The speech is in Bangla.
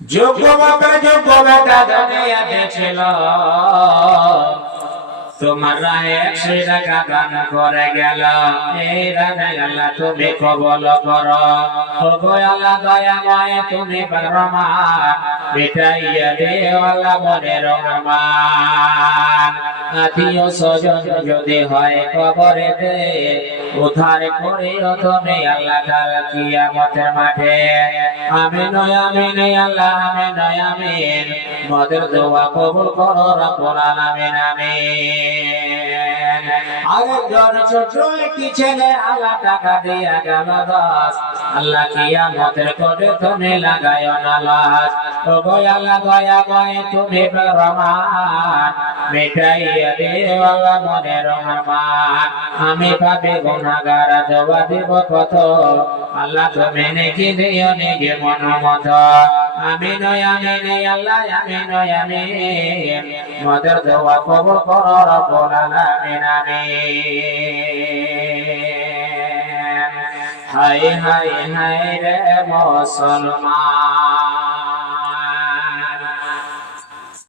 যোগ্য বাবা যোগ্য বেটা দুনিয়াতে ছিল, তোমার রাহে সেরা গান করে গেল। এই রানে আল্লাহ তুমি কবল করো, ও গো আল্লাহ দয়াময় তুমি রহমান, মিটাইয়া দিও আল্লাহ মনের রহমান। আত্মীয় স্বজন যদি হয় কবরেতে, উদ্ধার করিও তুমি আল্লাহ কাল কিয়ামতের মাঠে। আমিন আমিন আল্লাহ আমিন আমিন, মদের দোয়া কবুল করো রব্বুল আলামিন আমিন। আরেকজন ছোট একটি ছেলে আল্লাহ টাকা দিয়া গেল 10, আল্লাহ কিয়ামতের কোটে তুমি লাগাইও না লাশ। ও গো আল্লাহ দয়াময় তুমি রহমান, মিটাইয়া দিও আল্লাহ মনের রহমান। আমি পাপী গুনাহগার দোয়া দিব কত, আল্লাহ তুমি নেকি দিও নিজে মন মতো। আমিন আমিন আল্লাহ আমিন আমিন, মদের দোয়া কবুল করো রব্বুল আলামিন আমিন। হায় হায় হায় রে মুসলমান।